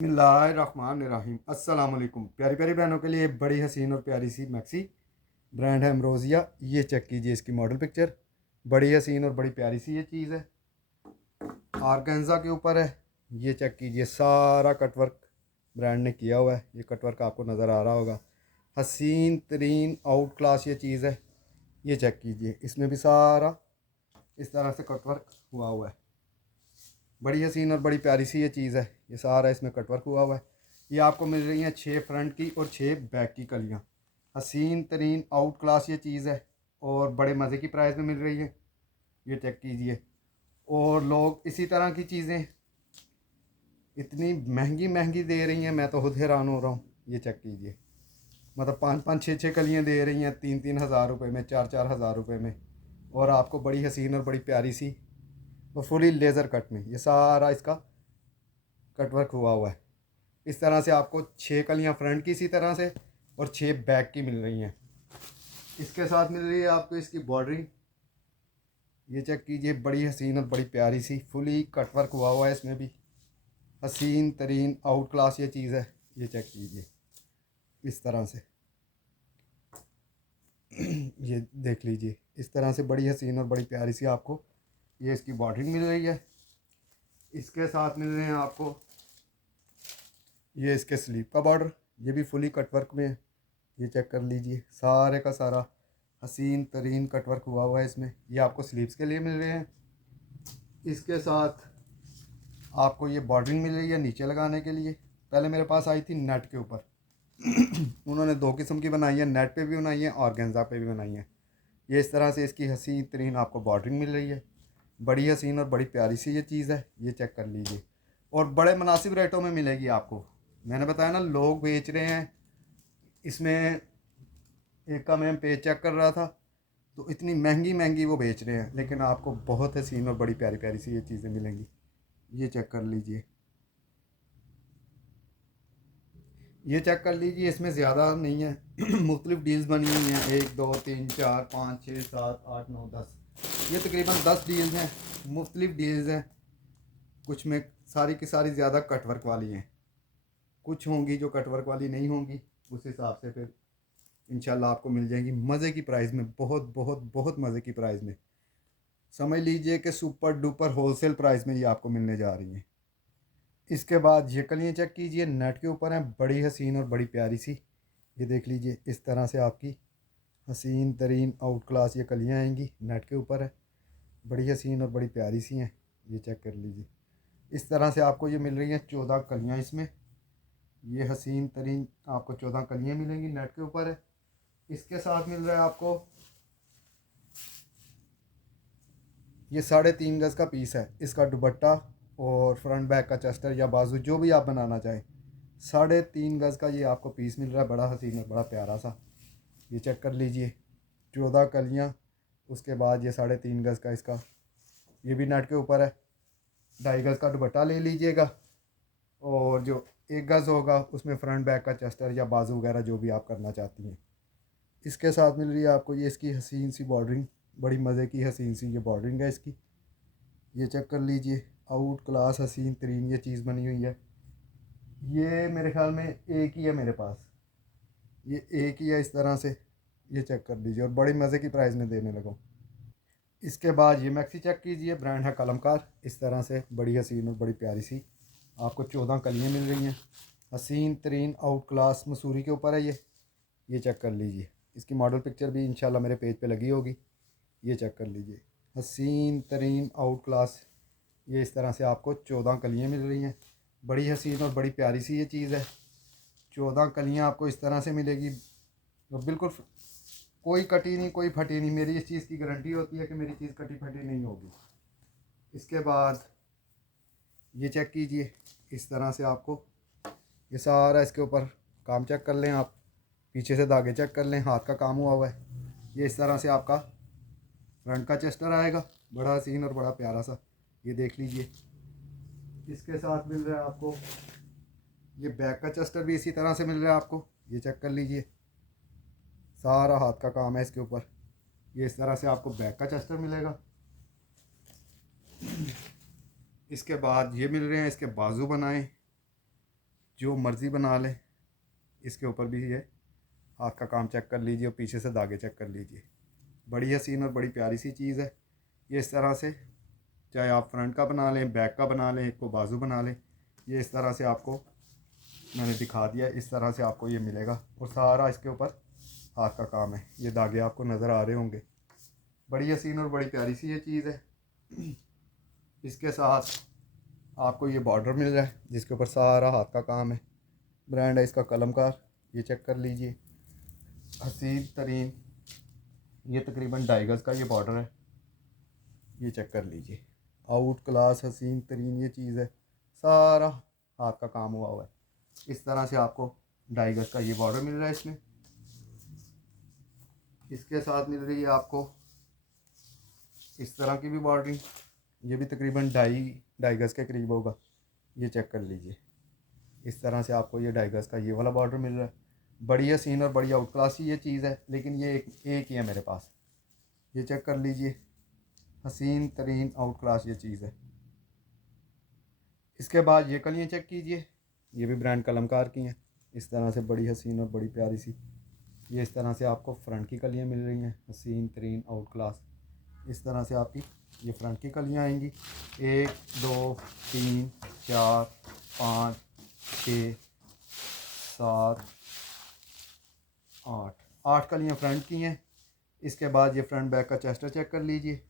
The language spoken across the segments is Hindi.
बिस्मिल्लाहिर्रहमानिर्रहीम। अस्सलाम वालेकुम। प्यारी प्यारी बहनों के लिए बड़ी हसीन और प्यारी सी मैक्सी, ब्रांड है अमरोज़िया। ये चेक कीजिए इसकी मॉडल पिक्चर, बड़ी हसीन और बड़ी प्यारी सी ये चीज़ है, आर्गेन्जा के ऊपर है। ये चेक कीजिए, सारा कटवर्क ब्रांड ने किया हुआ है। ये कटवर्क आपको नज़र आ रहा होगा, हसीन तरीन आउट क्लास ये चीज़ है। ये चेक कीजिए, इसमें भी सारा इस तरह से कटवर्क हुआ हुआ है। बड़ी हसीन और बड़ी प्यारी सी ये चीज़ है। ये सारा इसमें कटवर्क हुआ हुआ है। ये आपको मिल रही हैं 6 फ्रंट की और 6 बैक की कलियाँ। हसीन तरीन आउट क्लास ये चीज़ है और बड़े मज़े की प्राइस में मिल रही है। ये चेक कीजिए। और लोग इसी तरह की चीज़ें इतनी महंगी महंगी दे रही हैं, मैं तो खुद हैरान हो रहा हूँ। ये चेक कीजिए, मतलब 5-5 6-6 कलियाँ दे रही हैं 3-3 हज़ार रुपये में, 4-4 हज़ार रुपये में। और आपको बड़ी हसीन और बड़ी प्यारी सी और फुली लेज़र कट में ये सारा इसका कटवर्क हुआ हुआ है। इस तरह से आपको 6 कलियाँ फ्रंट की इसी तरह से और 6 बैक की मिल रही हैं। इसके साथ मिल रही है आपको इसकी बॉर्डरिंग। ये चेक कीजिए, बड़ी हसीन और बड़ी प्यारी सी फुली कटवर्क हुआ हुआ है। इसमें भी हसीन तरीन आउट क्लास ये चीज़ है। ये चेक कीजिए इस तरह से ये देख लीजिए, इस तरह से बड़ी हसीन और बड़ी प्यारी सी आपको ये इसकी बॉर्डरिंग मिल रही है। इसके साथ मिल रहे हैं आपको ये इसके स्लीव का बॉर्डर, ये भी फुली कटवर्क में है। ये चेक कर लीजिए, सारे का सारा हसीन तरीन कटवर्क हुआ हुआ है इसमें। ये आपको स्लीव्स के लिए मिल रहे हैं। इसके साथ आपको ये बॉर्डरिंग मिल रही है नीचे लगाने के लिए। पहले मेरे पास आई थी नेट के ऊपर उन्होंने 2 किस्म की बनाई है, नेट पे भी बनाई है और ऑर्गेन्जा पे भी बनाई है। ये इस तरह से इसकी हसीन तरीन आपको बॉर्डरिंग मिल रही है। बड़ी हसीन और बड़ी प्यारी सी ये चीज़ है। ये चेक कर लीजिए और बड़े मुनासिब रेटों में मिलेगी आपको। मैंने बताया ना, लोग बेच रहे हैं इसमें। एक का मैं पेज चेक कर रहा था तो इतनी महंगी महंगी वो बेच रहे हैं, लेकिन आपको बहुत हसीन और बड़ी प्यारी प्यारी सी ये चीज़ें मिलेंगी। ये चेक कर लीजिए, ये चेक कर लीजिए, इसमें ज़्यादा नहीं है मुख्तलिफ डील्स बनी हुई हैं, 1 2 3 4 5 6 7 8 9 10। ये तकरीबन 10 डील्स हैं, मुख्तलिफ डील्स हैं। कुछ में सारी की सारी ज़्यादा कटवर्क वाली हैं, कुछ होंगी जो कटवर्क वाली नहीं होंगी। उस हिसाब से फिर इंशाल्लाह आपको मिल जाएंगी मज़े की प्राइस में, बहुत बहुत बहुत मज़े की प्राइस में। समझ लीजिए कि सुपर डुपर होलसेल प्राइस में ये आपको मिलने जा रही हैं। इसके बाद ये कलियाँ चेक कीजिए, नेट के ऊपर हैं, बड़ी हसीन और बड़ी प्यारी सी। ये देख लीजिए, इस तरह से आपकी हसीन तरीन आउट क्लास ये कलियाँ आएंगी, नेट के ऊपर है, बड़ी हसीन और बड़ी प्यारी सी हैं। ये चेक कर लीजिए, इस तरह से आपको ये मिल रही हैं 14 कलियाँ इसमें। ये हसीन तरीन आपको 14 कलियाँ मिलेंगी, नेट के ऊपर है। इसके साथ मिल रहा है आपको ये 3.5 गज़ का पीस है। इसका दुपट्टा और फ्रंट बैक का चस्टर या बाजू जो भी आप बनाना चाहें, 3.5 गज़ का ये आपको पीस मिल रहा है, बड़ा हसीन और बड़ा प्यारा सा। ये चेक कर लीजिए, 14 कलियाँ। उसके बाद ये 3.5 गज़ का इसका ये भी नेट के ऊपर है। 2.5 गज़ का दुपट्टा ले लीजिएगा और जो 1 गज़ होगा उसमें फ्रंट बैक का चस्टर या बाजू वगैरह जो भी आप करना चाहती हैं। इसके साथ मिल रही है आपको ये इसकी हसीन सी बॉर्डरिंग, बड़ी मज़े की हसीन सी ये बॉर्डरिंग है इसकी। ये चेक कर लीजिए, आउट क्लास हसीन तरीन ये चीज़ बनी हुई है। ये मेरे ख्याल में एक ही है मेरे पास, ये एक ही है इस तरह से। ये चेक कर लीजिए और बड़ी मज़े की प्राइस में देने लगा। इसके बाद ये मैक्सी चेक कीजिए, ब्रांड है कलमकार। इस तरह से बड़ी हसीन और बड़ी प्यारी सी आपको 14 कलियाँ मिल रही हैं। हसीन तरीन आउट क्लास मसूरी के ऊपर है ये चेक कर लीजिए। इसकी मॉडल पिक्चर भी इंशाल्लाह मेरे पेज पे लगी होगी। ये चेक कर लीजिए, हसीन तरीन आउट क्लास ये इस तरह से आपको 14 कलियाँ मिल रही हैं। बड़ी हसीन और बड़ी प्यारी सी ये चीज़ है। 14 कलियाँ आपको इस तरह से मिलेगी और बिल्कुल कोई कटी नहीं, कोई फटी नहीं। मेरी इस चीज़ की गारंटी होती है कि मेरी चीज़ कटी फटी नहीं होगी। इसके बाद ये चेक कीजिए, इस तरह से आपको ये सारा इसके ऊपर काम चेक कर लें आप, पीछे से धागे चेक कर लें, हाथ का काम हुआ हुआ है। ये इस तरह से आपका फ्रंट का चेस्टर आएगा, बड़ा हसीन और बड़ा प्यारा सा। ये देख लीजिए, इसके साथ मिल रहा है आपको ये बैक का चेस्टर भी इसी तरह से मिल रहा है आपको। ये चेक कर लीजिए, सारा हाथ का काम है इसके ऊपर। ये इस तरह से आपको बैक का चेस्टर मिलेगा। इसके बाद ये मिल रहे हैं इसके बाजू बनाए, जो मर्ज़ी बना लें। इसके ऊपर भी ये हाथ का काम चेक कर लीजिए और पीछे से धागे चेक कर लीजिए। बड़ी हसीन और बड़ी प्यारी सी चीज़ है ये। इस तरह से चाहे आप फ्रंट का बना लें, बैक का बना लें, एक को बाजू बना लें, ये इस तरह से आपको मैंने दिखा दिया। इस तरह से आपको ये मिलेगा और सारा इसके ऊपर हाथ का काम है। ये धागे आपको नज़र आ रहे होंगे। बड़ी हसीन और बड़ी प्यारी सी ये चीज़ है। इसके साथ आपको ये बॉर्डर मिल रहा है जिसके ऊपर सारा हाथ का काम है। ब्रांड है इसका कलमकार, ये चेक कर लीजिए। हसीन तरीन, ये तकरीबन 2.5 गज का ये बॉर्डर है, ये चेक कर लीजिए। आउट क्लास हसीन तरीन ये चीज़ है, सारा हाथ का काम हुआ है। इस तरह से आपको 2.5 गज का ये बॉर्डर मिल रहा है इसमें। इसके साथ मिल रही है आपको इस तरह की भी बॉर्डरिंग, ये भी तकरीबन 2.5 गज के करीब होगा, ये चेक कर लीजिए। इस तरह से आपको ये 2.5 गज का ये वाला बॉर्डर मिल रहा है। बड़ी हसीन और बड़ी आउट क्लास ही ये चीज़ है, लेकिन ये एक ही है मेरे पास। ये चेक कर लीजिए, हसीन तरीन आउट क्लास ये चीज़ है। इसके बाद ये कलियाँ चेक कीजिए, ये भी ब्रांड कलमकार की हैं। इस तरह से बड़ी हसीन और बड़ी प्यारी सी ये इस तरह से आपको फ्रंट की कलियाँ मिल रही हैं, हसीन तरीन आउट क्लास। इस तरह से आपकी ये फ्रंट की कलियाँ आएंगी। 1 2 3 4 5 6 7 8 कलियाँ फ्रंट की हैं। इसके बाद ये फ्रंट बैक का चेस्टर चेक कर लीजिए।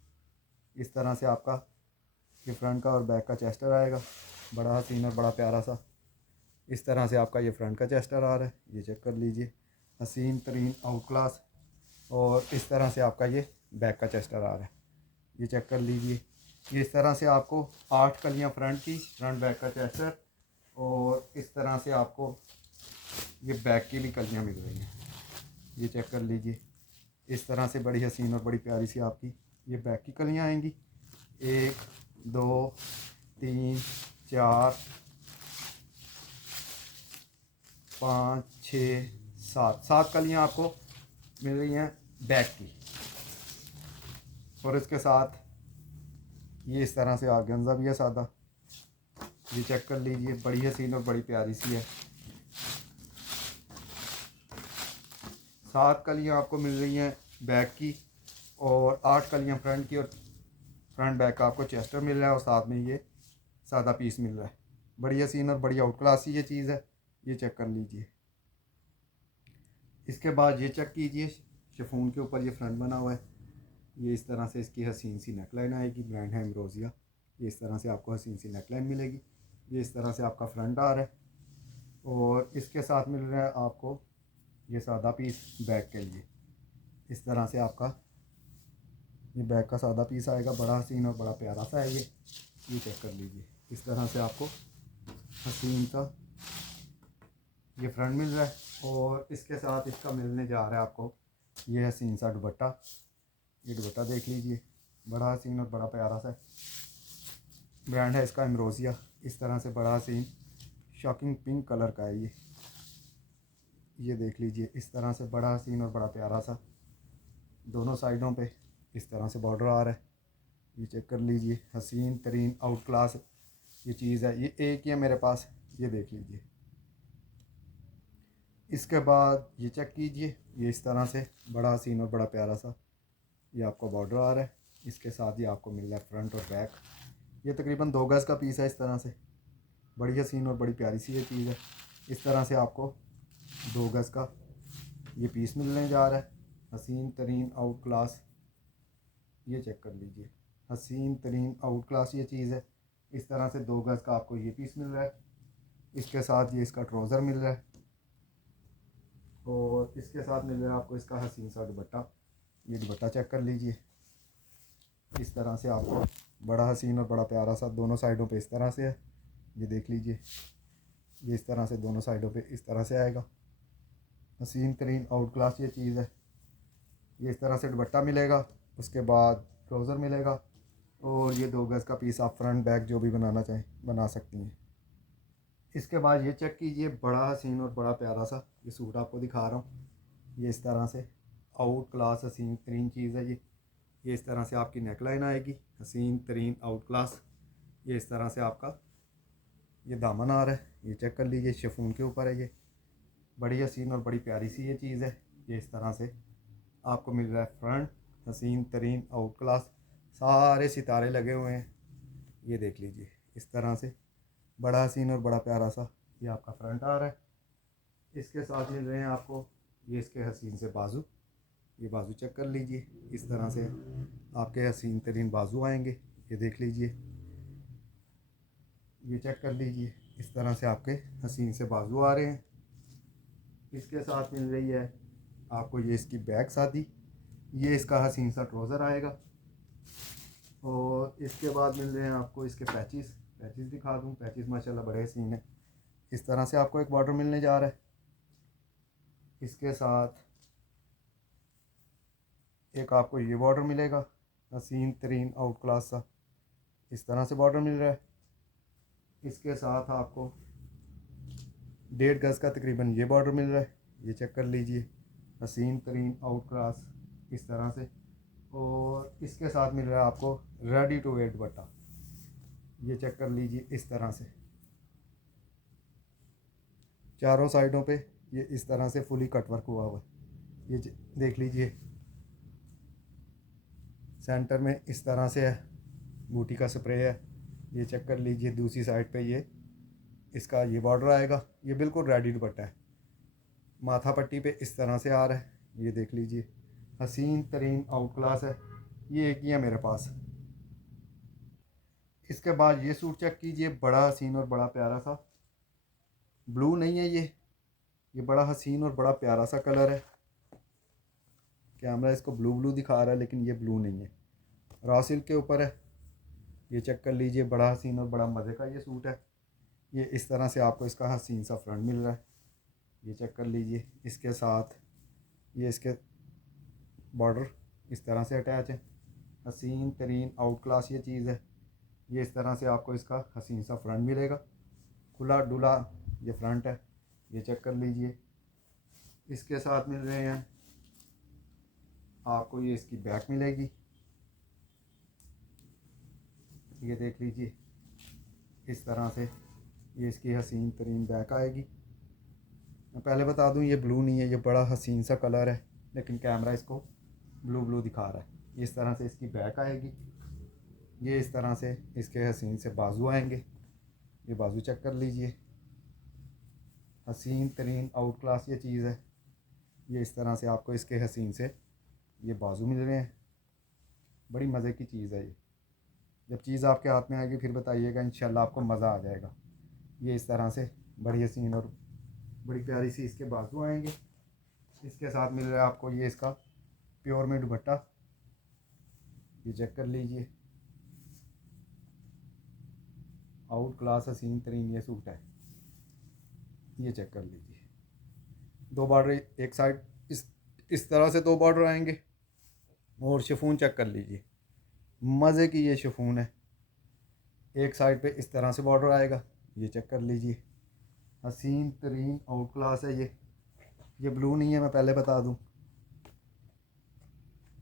इस तरह से आपका ये फ्रंट का और बैक का चेस्टर आएगा, बड़ा हसीन और बड़ा प्यारा सा। इस तरह से आपका ये फ्रंट का चेस्टर आ रहा है, ये चेक कर लीजिए, हसीन तरीन आउट क्लास। और इस तरह से आपका ये बैक का चेस्टर आ रहा है, ये चेक कर लीजिए। ये इस तरह से आपको 8 कलियाँ फ्रंट की, फ्रंट बैक का चेस्टर, और इस तरह से आपको ये बैक की भी कलियाँ मिल रही हैं, ये चेक कर लीजिए। इस तरह से बड़ी हसीन और बड़ी प्यारी सी आपकी ये बैक की कलियाँ आएंगी। 1 2 3 4 5 6 7 कलियाँ आपको मिल रही हैं बैक की। और इसके साथ ये इस तरह से आर्गेन्जा भी है सादा, ये चेक कर लीजिए। बड़ी हसीन और बड़ी प्यारी सी है। 7 कलियाँ आपको मिल रही हैं बैक की और 8 कलियाँ फ्रंट की, और फ्रंट बैक का आपको चेस्टर मिल रहा है और साथ में ये सादा पीस मिल रहा है। बड़ी हसीन और बड़ी आउट क्लास ये चीज़ है, ये चेक कर लीजिए। इसके बाद ये चेक कीजिए, शिफॉन के ऊपर ये फ्रंट बना हुआ है, ये इस तरह से इसकी हसीन सी नेकलाइन आएगी। ब्रांड है एम्ब्रोसिया, ये इस तरह से आपको हसीन सी नेकलाइन मिलेगी। ये इस तरह से आपका फ्रंट आ रहा है और इसके साथ मिल रहा है आपको ये सादा पीस बैक के लिए। इस तरह से आपका ये बैक का सादा पीस आएगा, बड़ा हसीन और बड़ा प्यारा सा है ये चेक कर लीजिए। इस तरह से आपको हसीन सा ये फ्रंट मिल रहा है और इसके साथ इसका मिलने जा रहा है आपको ये हसीन सा दुपट्टा। ये दुपट्टा देख लीजिए, बड़ा हसीन और बड़ा प्यारा सा है। ब्रांड है इसका एम्ब्रोसिया। इस तरह से बड़ा हसीन शॉकिंग पिंक कलर का है ये देख लीजिए। इस तरह से बड़ा हसीन और बड़ा प्यारा सा दोनों साइडों पे इस तरह से बॉर्डर आ रहा है, ये चेक कर लीजिए। हसीन तरीन आउट क्लास ये चीज़ है, ये एक ही है मेरे पास, ये देख लीजिए। इसके बाद ये चेक कीजिए, ये इस तरह से बड़ा हसीन और बड़ा प्यारा सा ये आपको बॉर्डर आ रहा है। इसके साथ ही आपको मिल रहा है फ्रंट और बैक। ये तकरीबन 2 गज़ का पीस है। इस तरह से बड़ी हसीन और बड़ी प्यारी सी ये चीज़ है। इस तरह से आपको 2 गज़ का ये पीस मिलने जा रहा है, हसीन तरीन आउट क्लास। ये चेक कर लीजिए, हसीन तरीन आउट क्लास ये चीज़ है। इस तरह से 2 गज़ का आपको ये पीस मिल रहा है। इसके साथ ये इसका ट्राउज़र मिल रहा है और इसके साथ मिल रहा है आपको इसका हसीन सा दुपट्टा। ये दुपट्टा चेक कर लीजिए। इस तरह से आपको बड़ा हसीन और बड़ा प्यारा सा दोनों साइडों पे इस तरह से है, ये देख लीजिए। ये इस तरह से दोनों साइडों पे इस तरह से आएगा, हसीन तरीन आउट क्लास ये चीज़ है। ये इस तरह से दुपट्टा मिलेगा, उसके बाद ट्राउज़र मिलेगा और ये 2 गज़ का पीस आप फ्रंट बैक जो भी बनाना चाहें बना सकती हैं। इसके बाद ये चेक कीजिए, बड़ा हसीन और बड़ा प्यारा सा ये सूट आपको दिखा रहा हूँ। ये इस तरह से आउट क्लास हसीन तरीन चीज़ है ये इस तरह से आपकी नेकलाइन आएगी, हसीन तरीन आउट क्लास। ये इस तरह से आपका ये दामन आ रहा है, ये चेक कर लीजिए, शिफॉन के ऊपर है। ये बड़ी हसीन और बड़ी प्यारी सी ये चीज़ है। ये इस तरह से आपको मिल रहा है फ्रंट, हसीन तरीन आउट क्लास, सारे सितारे लगे हुए हैं। ये देख लीजिए इस तरह से बड़ा हसीन और बड़ा प्यारा सा ये आपका फ्रंट आ रहा है। इसके साथ मिल रहे हैं आपको ये इसके हसीन से बाजू। ये बाजू चेक कर लीजिए, इस तरह से आपके हसीन तरीन बाजू आएंगे। ये देख लीजिए, ये चेक कर लीजिए, इस तरह से आपके हसीन से बाजू आ रहे हैं। इसके साथ मिल रही है आपको ये इसकी बैक शादी, ये इसका हसीन सा ट्राउज़र आएगा। और इसके बाद मिल रहे हैं आपको इसके पैचिस। पैचिस दिखा दूँ, पैचिस माशाल्लाह बड़े हसीन है। इस तरह से आपको एक बॉर्डर मिलने जा रहा है। इसके साथ एक आपको ये बॉर्डर मिलेगा हसीन तरीन आउट क्लास सा, इस तरह से बॉर्डर मिल रहा है। इसके साथ आपको 1.5 गज़ का तकरीबन ये बॉर्डर मिल रहा है। ये चेक कर लीजिए, हसीन तरीन आउट क्लास इस तरह से। और इसके साथ मिल रहा है आपको रेडी टू वेयर दुपट्टा। ये चेक कर लीजिए, इस तरह से चारों साइडों पे ये इस तरह से फुली कटवर्क हुआ हुआ है। ये देख लीजिए, सेंटर में इस तरह से है, बूटी का स्प्रे है। ये चेक कर लीजिए, दूसरी साइड पे ये इसका ये बॉर्डर आएगा। ये बिल्कुल रेडी दुपट्टा है, माथा पट्टी पे इस तरह से आ रहा है। ये देख लीजिए, हसीन तरीन आउट क्लास है। ये एक ही है मेरे पास। इसके बाद ये सूट चेक कीजिए, बड़ा हसीन और बड़ा प्यारा सा, ब्लू नहीं है ये बड़ा हसीन और बड़ा प्यारा सा कलर है। कैमरा इसको ब्लू ब्लू दिखा रहा है लेकिन ये ब्लू नहीं है, रॉ सिल्क के ऊपर है। ये चेक कर लीजिए, बड़ा हसीन और बड़ा मज़े का ये सूट है। ये इस तरह से आपको इसका हसीन सा फ्रंट मिल रहा है। ये चेक कर लीजिए, इसके साथ ये इसके बॉर्डर इस तरह से अटैच है। हसीन तरीन आउट क्लास ये चीज़ है। ये इस तरह से आपको इसका हसीन सा फ्रंट मिलेगा, खुला डुला ये फ्रंट है। ये चेक कर लीजिए, इसके साथ मिल रहे हैं आपको ये इसकी बैक मिलेगी। ये देख लीजिए, इस तरह से ये इसकी हसीन तरीन बैक आएगी। मैं पहले बता दूं, ये ब्लू नहीं है, ये बड़ा हसीन सा कलर है लेकिन कैमरा इसको ब्लू ब्लू दिखा रहा है। इस तरह से इसकी बैक आएगी। ये इस तरह से इसके हसीन से बाजू आएंगे। ये बाजू चेक कर लीजिए, हसीन तरीन आउट क्लास ये चीज़ है। ये इस तरह से आपको इसके हसीन से ये बाजू मिल रहे हैं। बड़ी मज़े की चीज़ है ये। जब चीज़ आपके हाथ में आएगी फिर बताइएगा, इंशाल्लाह आपको मज़ा आ जाएगा। ये इस तरह से बड़ी हसीन और बड़ी प्यारी सी इसके बाजू आएंगे। इसके साथ मिल रहा है आपको ये इसका प्योर में दुपट्टा। ये चेक कर लीजिए, आउट क्लास हसीन तरीन ये सूट है। ये चेक कर लीजिए, दो बॉर्डर एक साइड इस तरह से दो बॉर्डर आएंगे। और शिफॉन चेक कर लीजिए, मज़े की ये शिफॉन है। एक साइड पे इस तरह से बॉर्डर आएगा। ये चेक कर लीजिए, हसीन तरीन आउट क्लास है ये ब्लू नहीं है, मैं पहले बता दूं।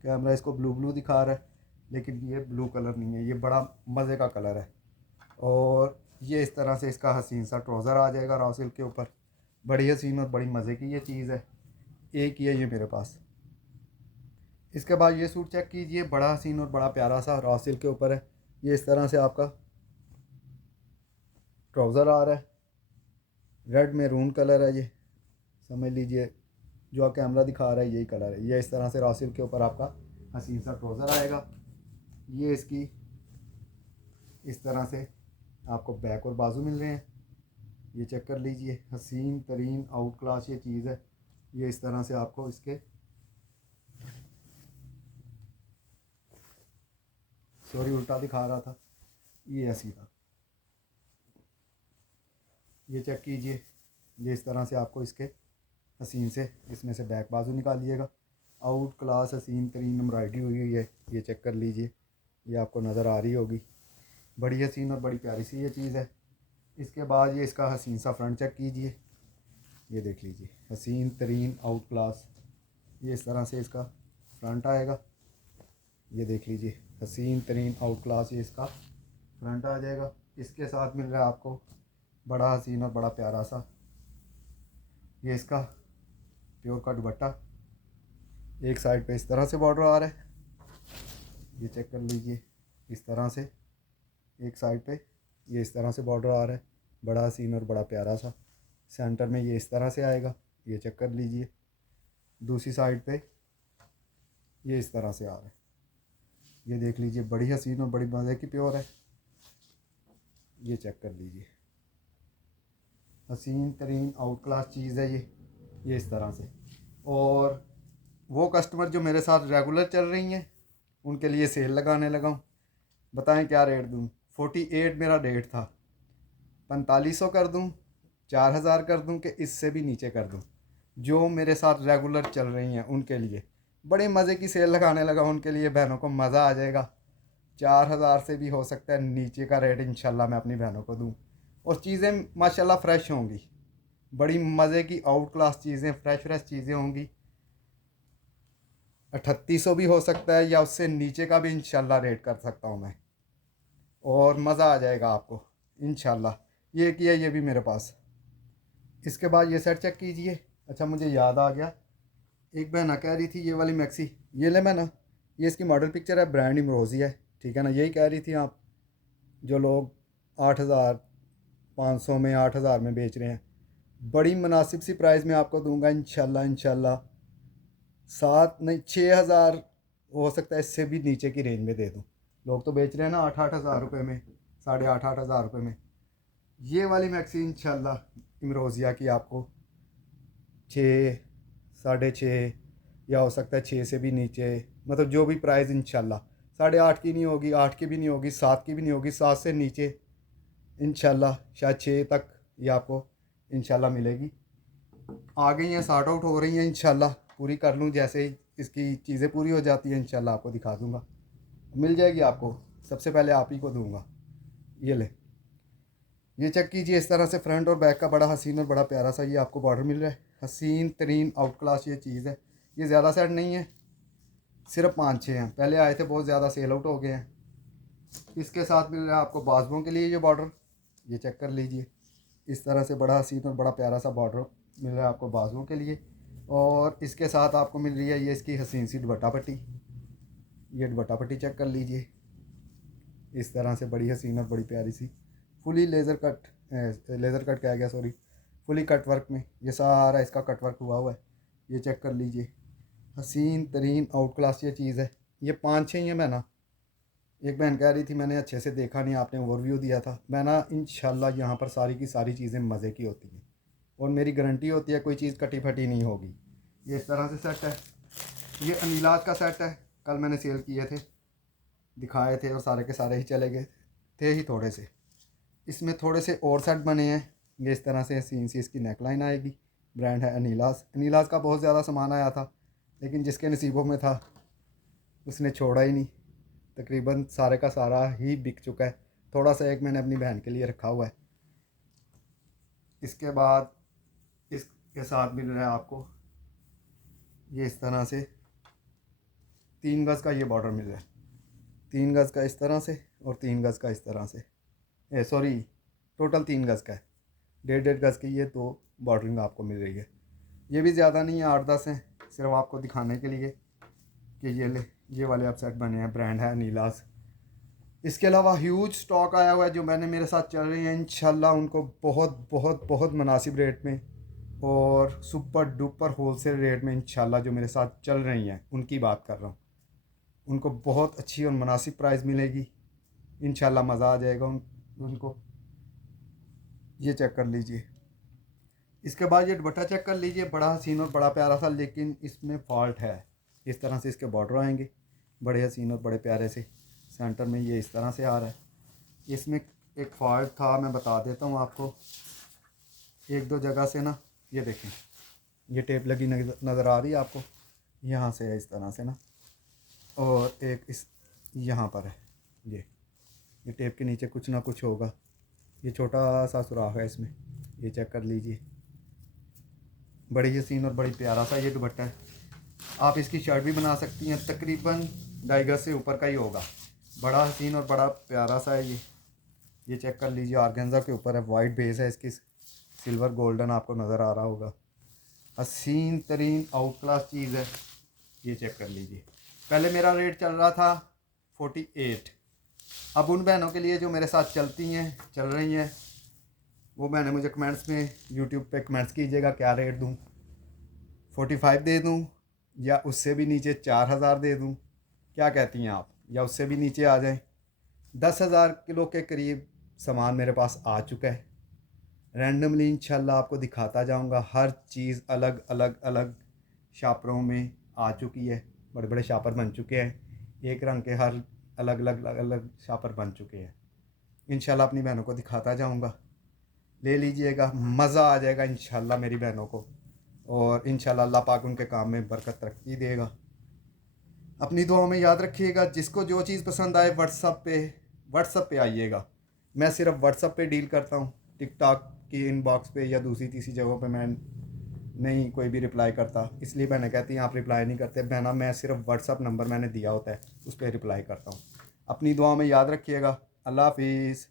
कैमरा इसको ब्लू ब्लू दिखा रहा है लेकिन ये ब्लू कलर नहीं है, ये बड़ा मज़े का कलर है। और ये इस तरह से इसका हसीन सा ट्राउज़र आ जाएगा रॉ सिल्क के ऊपर। बड़ी हसीन और बड़ी मज़े की ये चीज़ है। एक ही है ये मेरे पास। इसके बाद ये सूट चेक कीजिए, बड़ा हसीन और बड़ा प्यारा सा रॉ सिल्क के ऊपर है। ये इस तरह से आपका ट्राउज़र आ रहा है, रेड मैरून कलर है। ये समझ लीजिए, जो कैमरा दिखा रहा है यही कलर है। ये इस तरह से रॉ सिल्क के ऊपर आपका हसीन सा ट्राउज़र आएगा। ये इसकी इस तरह से आपको बैक और बाजू मिल रहे हैं। ये चेक कर लीजिए, हसीन तरीन आउट क्लास ये चीज़ है। ये इस तरह से आपको इसके सॉरी उल्टा दिखा रहा था, ये ऐसी था। ये चेक कीजिए, ये इस तरह से आपको इसके हसीन से इसमें से बैक बाजू निकालिएगा। आउट क्लास हसीन तरीन एम्ब्रॉयडरी हुई है। ये चेक कर लीजिए, ये आपको नज़र आ रही होगी। बड़ी हसीन और बड़ी प्यारी सी ये चीज़ है। इसके बाद ये इसका हसीन सा फ्रंट चेक कीजिए। ये देख लीजिए, हसीन तरीन आउट क्लास ये इस तरह से इसका फ्रंट आएगा। ये देख लीजिए, हसीन तरीन आउट क्लास ये इसका फ्रंट आ जाएगा। इसके साथ मिल रहा है आपको बड़ा हसीन और बड़ा प्यारा सा ये इसका प्योर का दुपट्टा। एक साइड पे इस तरह से बॉर्डर आ रहा है, ये चेक कर लीजिए। इस तरह से एक साइड पे ये इस तरह से बॉर्डर आ रहा है, बड़ा हसीन और बड़ा प्यारा सा। सेंटर में ये इस तरह से आएगा, ये चेक कर लीजिए। दूसरी साइड पे ये इस तरह से आ रहा है, ये देख लीजिए। बड़ी हसीन और बड़ी मज़े की प्योर है, ये चेक कर लीजिए। हसीन तरीन आउट क्लास चीज़ है ये इस तरह से। और वो कस्टमर जो मेरे साथ रेगुलर चल रही हैं उनके लिए सेल लगाने लगा हूँ। बताएं क्या रेट दूँ? 48 मेरा रेट था, 4500 कर दूँ, 4000 कर दूँ कि इससे भी नीचे कर दूँ? जो मेरे साथ रेगुलर चल रही हैं उनके लिए बड़े मज़े की सेल लगाने लगा, उनके लिए बहनों को मज़ा आ जाएगा। 4000 से भी हो सकता है नीचे का रेट इंशाल्लाह मैं अपनी बहनों को दूँ। और चीज़ें माशाल्लाह फ़्रेश होंगी, बड़ी मज़े की आउट क्लास चीज़ें, फ्रेश चीज़ें होंगी। 3800 भी हो सकता है या उससे नीचे का भी इंशाल्लाह रेट कर सकता हूँ मैं, और मज़ा आ जाएगा आपको इंशाल्लाह। ये किया, ये भी मेरे पास। इसके बाद ये सेट चेक कीजिए। अच्छा मुझे याद आ गया, एक बहना कह रही थी ये वाली मैक्सी, ये ले मैं ना, ये इसकी मॉडल पिक्चर है, ब्रांड इमरोज़ी है, ठीक है ना। यही कह रही थी आप, जो लोग 8500 में 8000 में बेच रहे हैं, बड़ी मुनासिब सी प्राइस में आपको दूंगा इंशाल्लाह। 6 हज़ार हो सकता है, इससे भी नीचे की रेंज में दे दूँ। लोग तो बेच रहे हैं ना 8-8 हज़ार रुपये में, 8.5-8 हज़ार रुपये में। ये वाली मैक्सी इंशाल्लाह इमरोज़िया की आपको 6, 6.5 या हो सकता है 6 से भी नीचे, मतलब जो भी प्राइस इंशाल्लाह 8.5 की नहीं होगी, 8 की भी नहीं होगी, 7 की भी नहीं होगी, 7 से नीचे इंशाल्लाह शायद 6 तक ये आपको इंशाल्लाह मिलेगी। आ गई हैं, सार्ट आउट हो रही हैं, इंशाल्लाह पूरी कर लूँ। जैसे ही इसकी चीज़ें पूरी हो जाती हैं इंशाल्लाह आपको दिखा दूँगा, मिल जाएगी आपको, सबसे पहले आप ही को दूँगा। ये ले, ये चेक कीजिए। इस तरह से फ्रंट और बैक का बड़ा हसीन और बड़ा प्यारा सा ये आपको बॉर्डर मिल रहा है। हसीन तरीन आउट क्लास ये चीज़ है। ये ज़्यादा सेट नहीं है, सिर्फ 5-6 हैं, पहले आए थे बहुत ज़्यादा, सेल आउट हो गए हैं। इसके साथ मिल रहा है आपको बाजुओं के लिए ये बॉर्डर, ये चेक कर लीजिए। इस तरह से बड़ा हसीन और बड़ा प्यारा सा बॉर्डर मिल रहा है आपको बाजुओं के लिए। और इसके साथ आपको मिल रही है ये इसकी हसीन सी दुपट्टा पट्टी, ये दुपट्टा पट्टी चेक कर लीजिए। इस तरह से बड़ी हसीन और बड़ी प्यारी सी फुली लेज़र कट कह गया सॉरी, फुली कट वर्क में ये सारा इसका कट वर्क हुआ हुआ है, ये चेक कर लीजिए। हसीन तरीन आउट क्लास ये चीज़ है। ये 5-6 ही है मैं ना। एक बहन कह रही थी मैंने अच्छे से देखा नहीं, आपने ओवरव्यू दिया था। मैं ना इंशाल्लाह यहाँ पर सारी की सारी चीज़ें मज़े की होती हैं और मेरी गारंटी होती है कोई चीज़ कटी फटी नहीं होगी। ये इस तरह से सेट है, ये अनीलाज का सेट है, कल मैंने सेल किए थे, दिखाए थे और सारे के सारे ही चले गए थे ही थोड़े से। इसमें थोड़े से और सेट बने हैं। ये इस तरह से सीन सी इसकी नेकलाइन आएगी, ब्रांड है अनीलाज। अनीलाज का बहुत ज़्यादा सामान आया था, लेकिन जिसके नसीबों में था उसने छोड़ा ही नहीं, तकरीबन सारे का सारा ही बिक चुका है। थोड़ा सा एक मैंने अपनी बहन के लिए रखा हुआ है। इसके बाद इसके साथ मिल रहा है आपको ये इस तरह से 3 गज़ का ये बॉर्डर मिल रहा है, 3 गज़ का इस तरह से और 3 गज़ का इस तरह से, सॉरी टोटल 3 गज़ का है, 1.5 गज़ की ये 2 बॉर्डरिंग आपको मिल रही है। ये भी ज़्यादा नहीं है, 8-10 हैं, सिर्फ आपको दिखाने के लिए कि ये ले, ये वाले आप सेट बने हैं, ब्रांड है नीलाज। इसके अलावा ह्यूज स्टॉक आया हुआ है जो मैंने मेरे साथ चल रही हैं, इंशाल्लाह उनको बहुत बहुत बहुत मुनासिब रेट में और सुपर डुपर होलसेल रेट में इंशाल्लाह जो मेरे साथ चल रही हैं उनकी बात कर रहा हूँ, उनको बहुत अच्छी और मुनासिब प्राइस मिलेगी इंशाल्लाह, मज़ा आ जाएगा उनको। ये चेक कर लीजिए। इसके बाद ये दुपट्टा चेक कर लीजिए, बड़ा हसीन और बड़ा प्यारा सा, लेकिन इसमें फॉल्ट है। इस तरह से इसके बॉर्डर आएंगे बड़े हसीन और बड़े प्यारे से, सेंटर में ये इस तरह से आ रहा है। इसमें एक फॉल्ट था, मैं बता देता हूँ आपको, 1-2 जगह से ना, ये देखें ये टेप लगी नज़र आ रही है आपको, यहाँ से है इस तरह से ना, और एक इस यहाँ पर है, ये टेप के नीचे कुछ ना कुछ होगा, ये छोटा सा सुराख है इसमें, ये चेक कर लीजिए। बड़ी हसीन और बड़ी प्यारा सा ये दुपट्टा है। आप इसकी शर्ट भी बना सकती हैं, तकरीबन 2.5 गज से ऊपर का ही होगा। बड़ा हसीन और बड़ा प्यारा सा है ये। ये चेक कर लीजिए, ऑर्गेन्जा के ऊपर है, वाइट बेस है इसकी, सिल्वर गोल्डन आपको नज़र आ रहा होगा। हसीन तरीन आउट क्लास चीज़ है। ये चेक कर लीजिए। पहले मेरा रेट चल रहा था 48। अब उन बहनों के लिए जो मेरे साथ चलती हैं, चल रही हैं, वो बहनें मुझे कमेंट्स में यूट्यूब पे कमेंट्स कीजिएगा क्या रेट दूँ। 45 दे दूँ या उससे भी नीचे 4000 दे दूँ, क्या कहती हैं आप, या उससे भी नीचे आ जाए। 10,000 किलो के करीब सामान मेरे पास आ चुका है। रैंडमली इंशाल्लाह आपको दिखाता जाऊंगा। हर चीज़ अलग अलग अलग शापरों में आ चुकी है। बड़े बड़े शापर बन चुके हैं, एक रंग के हर अलग अलग अलग अलग शापर बन चुके हैं। इंशाल्लाह अपनी बहनों को दिखाता जाऊंगा, ले लीजिएगा, मज़ा आ जाएगा इंशाल्लाह मेरी बहनों को। और इंशाल्लाह अल्लाह पाक उनके काम में बरकत तरक्की देगा। अपनी दुआओं में याद रखिएगा। जिसको जो चीज़ पसंद आए व्हाट्सअप पे आइएगा। मैं सिर्फ व्हाट्सअप पे डील करता हूँ। टिकटॉक की इनबॉक्स पे या दूसरी तीसरी जगहों पे मैं नहीं कोई भी रिप्लाई करता, इसलिए बहनें कहती हैं आप रिप्लाई नहीं करते। बहना, मैं सिर्फ व्हाट्सअप नंबर मैंने दिया होता है, उस पर रिप्लाई करता हूँ। अपनी दुआओं में याद रखिएगा। अल्लाह हाफिज़।